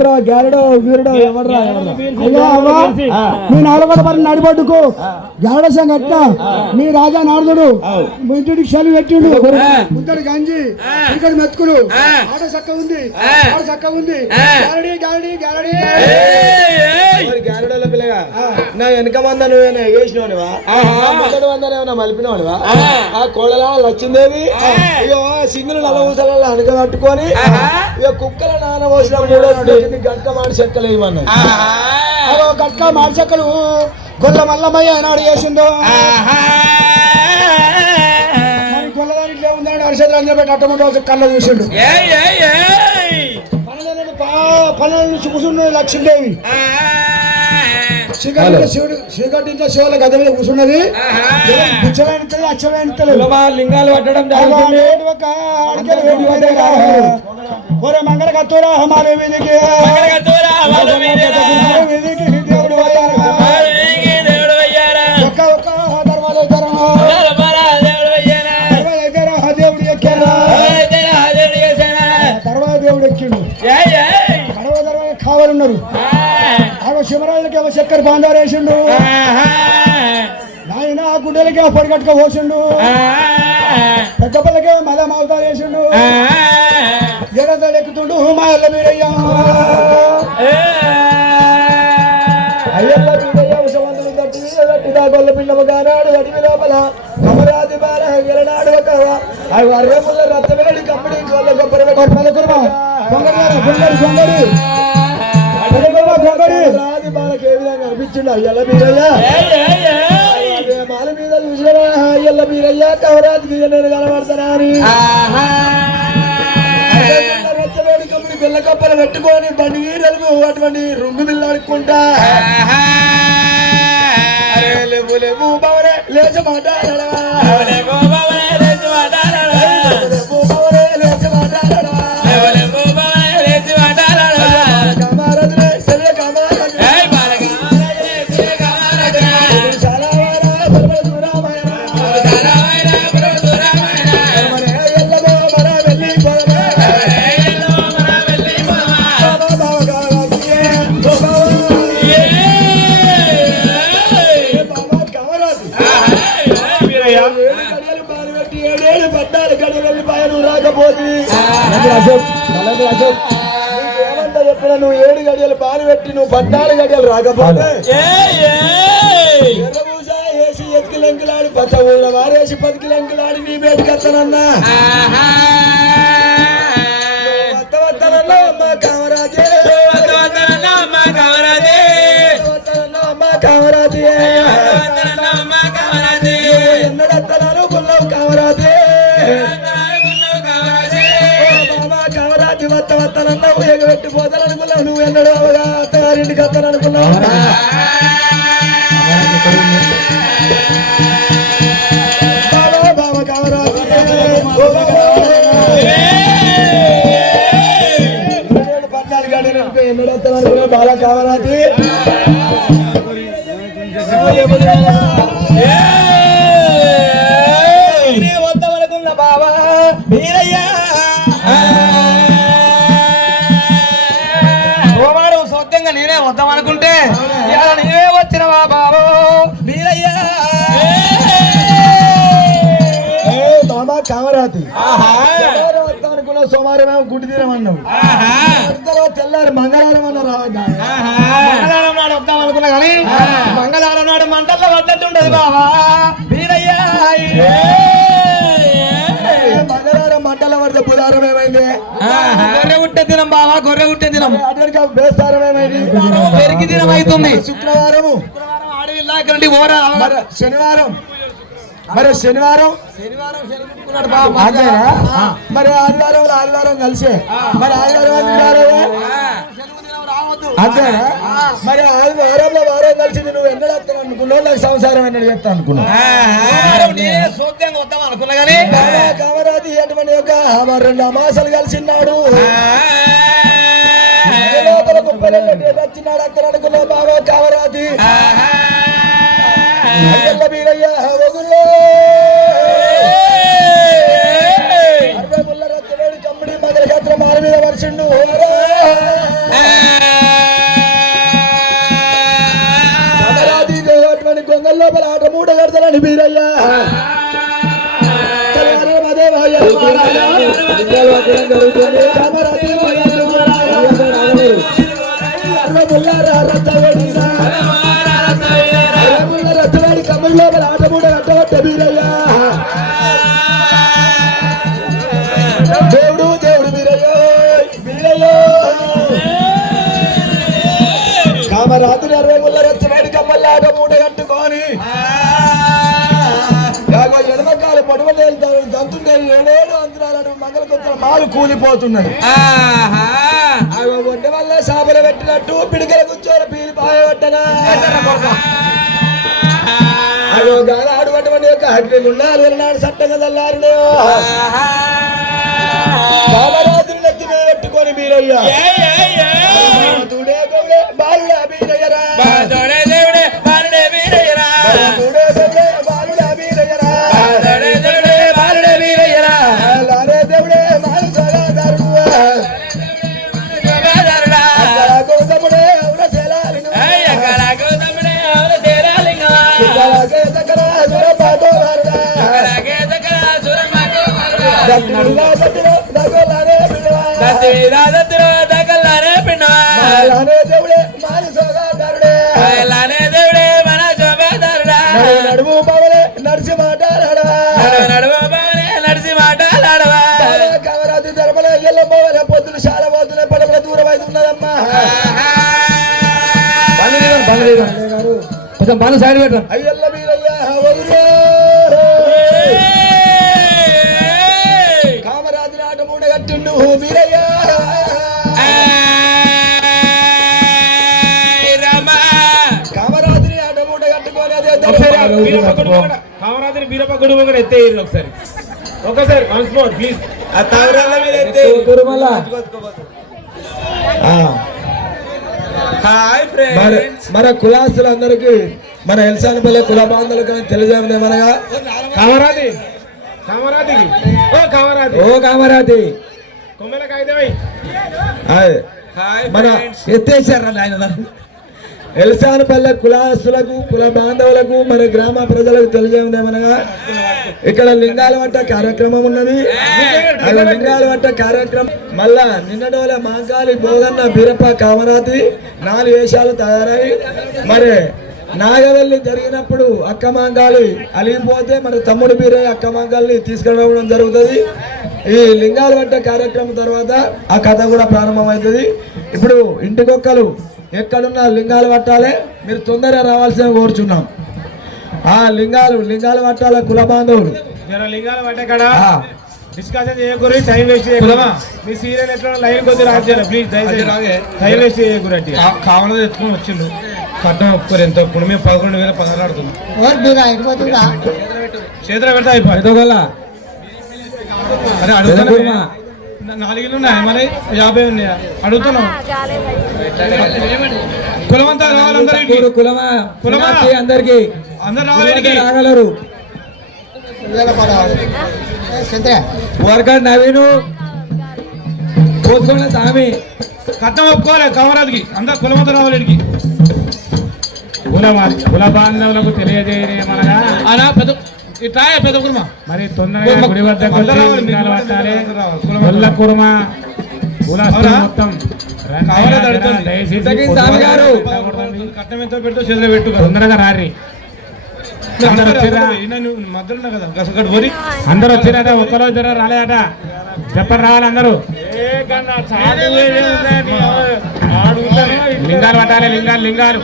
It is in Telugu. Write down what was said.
ఎవర్రా గ్యారడో వీరుడో ఎవర్రా మీ నాలుగోడ పని నడిబొడ్డుకు గ్యారడ సంఘ అట్ట మీ రాజా నారదుడు ఇంటికి సెలవు పెట్టిండు ముందడి గంజి ఇక్కడ మెతుకులు ఆట చక్క ఉంది ఆట చక్క ఉంది గ్యారడీ గ్యారడీ గ్యారడీ గ్యారడోల పిల్లగా నా వెనక మంద నువ్వేనా వేసినవాడివా మొదటి మందని ఏమన్నా మలిపినవాడివా ఆ కోళ్ళలా లచ్చిందేవి ఇగో సింగులు నల్ల ఊసలలో అనక కట్టుకొని ఇక కుక్కల నాన్న పోసిన మూడో గట్క మాడి చెక్కలు వేయమన్నాయి గట్క మాడి చెక్కలు గొల్ల మల్లమయ్య ఏనాడు చేసిందో గొల్లదానికి లేవుందని అరిసేతులు అందరూ పెట్టి అట్టమంటే కళ్ళ చూసిండు పనులను కూర్చున్న లక్ష్మీదేవి శివుడు శ్రీకట్టింట్లో శివుల గద మీద కూర్చున్నది గుచ్చవేణితలు అచ్చవేణితలు లింగాలు పట్టడం ఒరే మంగళ కత్తూరా హమారే వీధికి దేవుడు ఒక్క ఒక్క దేవుడు ఎక్కారా తర్వాత దేవుడు ఎక్కిండు కడవ తర్వాత కావాలన్నారు శివరాళ్ళకి ఏమో చక్కెర బాంధారు వేసిండు నాయన గుడ్డలకి పొడిగట్టుక పోసిండు పెద్ద పిల్లకి మదం అవతారు వేసిండు జగదాలు ఎక్కుతుండు మా ఎల్ల మీరయ్యా అయ్యల్ల మీరయ్య విషవంతులు తట్టిదా గొల్ల పిల్లవ గానాడు అడివి లోపల కమరాది బాల ఎలనాడు ఒక అర్రముల రత్త వేడి కప్పడి గొల్ల గొప్పర పదకుర్మా పొంగడి రాజు బాలకి ఏ విధంగా అనిపించిండు అయ్యల్ల మీరయ్యా మాల మీద చూసినా అయ్యల్ల మీరయ్యా కవరాజు మీద నేను కనబడతానా అని కమ్ముడి పిల్ల కప్పలు పెట్టుకొని బండి వీరలు అటువంటి రుంగు బిల్లాడుకుంటా లేవు లేవు బావరే లేచ మాట్లాడరా చెప్పిన నువ్వు 7 గడియలు పాలు పెట్టి నువ్వు 14 గడియలు రాకపోతే వేసి ఎత్తుకిలంకులాడి పచ్చ ఊళ్ళ వారేసి 10 కిలంకులాడి నీ బయటకు వస్తానన్నా వద్దవద్దనన్నా అమ్మ కామరాజే అమ్మ కామరాజే ఎన్నడత్తనాను గుల్లవు కామరాజే వత్తనన్నావు ఎగబెట్టి పోతాననుకున్నావు నువ్వు ఎన్నడూ అవగా అత్తగారింటికి వస్తాననుకున్నావు బాబా కామరాజు ఎన్నడూ వస్తాననుకున్నావు బాలా కామరాజు వద్దామనుకున్న బాబా వీరయ్యా నేనే వద్దామనుకుంటే నేనే వచ్చినవా బాబు మీరయ్యా బాబా కామరాతి వద్దామనుకున్నావు సోమవారం గుడ్డి తీరమన్నావు తెల్లారి మంగళవారం అన్న రావద్దా మంగళవారం నాడు వద్దామనుకున్నా కానీ మంగళవారం నాడు మంటల్లో వద్దట్టు ఉండదు బాబా మీరయ్యా మంగళవారం మంటల పడితే బుధారం ఏమైంది గొర్రె గుట్టే దినం బావా గొర్రె గుట్టే దినం బేస్తారం ఏమైంది పెరిగి దినం అవుతుంది శుక్రవారము ఆడవిల్లా నుండి ఓరా శనివారం మరి శనివారం మరి ఆదివారం కలిసే మరి ఆదివారం అంతేనా మరి వారంలో వారం కలిసింది నువ్వు ఎన్నడూ వస్తాను అనుకున్నావు నాకు సంసారం ఎన్నడూ చెప్తా అనుకున్నావు వద్దాం అనుకున్నా కానీ కామరాజు అటువంటి యొక్క 2 అమాసాలు కలిసిన్నాడు లోపల 30 వచ్చినాడు అక్కడ అనుకున్నావు బాబా కామరాజు మీరయ్యా ఒగురు కమ్ముడి మగర మాల మీద వర్షిండు లింగాలు పట్టడం జరుగుతుంది. కామరాజు రచ్చవాడి కమ్మడి లోపల ఆటమూట రట్టబట్ట వీరయ్య దేవుడు దేవుడు వీరయ్యో వీరయ్యో కామరాత్రి 60 ముళ్ళ రచ్చవాడి కమ్మళ్ళ ఆటమూట కట్టుకొని ఎడమకాలు పడవలు వెళ్తారు దంతుంటే 7 అంతరాలు మంగళ కొత్త మాలు కూలిపోతున్నది. ఒడ్డ వల్ల సాబలు పెట్టినట్టు పిడికల కూర్చోని పీలి పాయబట్టనా అదో గానాడు పట్టమని యొక్క హడ్డి గుండాలు వెళ్ళినాడు సట్టంగా చల్లారినే కామరాజుని నెత్తి మీద పెట్టుకొని బీరయ్య బాలుడా బీరయ్యరా నడుము బావలే నడిచి మాట్లాడవా కవరాతి జరపలే ఎల్ల పోవలే పొద్దున చాలా పోతున్నా పడవల దూరం అయితే ఉన్నదమ్మా కొంచెం బాగా సైడ్ పెట్టాం అయ్యల్ల మీరయ్యా కామరాజు ఆట మూట కట్టిండు మీరయ్యా కామరాజుని ఆట మూట కట్టుకొని కామరాజుని బీరప్ప గుడి కూడా ఎత్తేయండి ఒకసారి వన్స్ మోర్ ప్లీజ్ ఆ తావరాల మీద ఎత్తే హాయ్ ఫ్రెండ్స్ మన కులాస్తులందరికీ మన ఎల్సానపల్లి కుల బాంధవులకు తెలియజేయమనగా కామరాతికి ఓ కామరాతి కొమ్మల కాగితమై మన ఎత్తేసారా ఆయన ఎల్సానపల్లె కులాస్తులకు కుల బాంధవులకు మన గ్రామ ప్రజలకు తెలియజేయమనగా ఇక్కడ లింగాల వంట కార్యక్రమం ఉన్నది. అలా లింగాల వంట కార్యక్రమం మళ్ళా నిన్నడోల మాంకాలి భోగన్న బీరప్ప కామరాతి 4 వేషాలు తయారై మరి నాగవెల్లి జరిగినప్పుడు అక్క మాంగాలి అలిగిపోతే మన తమ్ముడు బీరయ్య అక్క మాంగాల్ని తీసుకురావడం జరుగుతుంది. ఈ లింగాల వంట కార్యక్రమం తర్వాత ఆ కథ కూడా ప్రారంభమవుతుంది. ఇప్పుడు ఇంటికొక్కలు ఎక్కడున్నా లింగాలు పట్టాలి, మీరు తొందరగా రావాల్సిన కోరుచున్నాం. ఆ లింగాలు పట్టాల కుల బాంధవులు లింగాలు పట్టే కాడ డిస్కషన్ చేయకూరి టైం వేస్ట్ చేయకూడదు. మీ సీరియల్ ఎట్లా లైన్ కొద్ది రాజేయాలి ప్లీజ్ దయచేసి టైం వేస్ట్ చేయకూడదు. కావాలని ఎత్తుకొని వచ్చిండు కట్టం ఒప్పుకోరు ఎంత ఒప్పుడు మేము 11,016 ఆడుతున్నాం చేతులు పెడతా అయిపోయి అరే అడుగుతున్నా 4 ఉన్నాయి మరి 50 ఉన్నాయా అడుగుతున్నాం. కులమంతా రావాలందరికీ అందరికి అందరు రాగలరు. వర్గడ్ నవీను పోసుకున్న స్వామి కట్టం ఒప్పుకోవాలి కామరాజుకి అందరు కులమంతా రావాలి. కుల బాంధవులకు తెలియజేయమనగా పెద్ద కుర్మ మరి తొందరగా గుడి వద్దకు పట్టాలి. కుల కుర్మ మొత్తం కట్టం ఎంతో పెట్టు చేతిలో పెట్టు తొందరగా రారి. అందరు వచ్చిరట ఒక్కరోజు రాలేదట చెప్పండి రావాలి అందరూ. లింగాలు పట్టాలి లింగాలు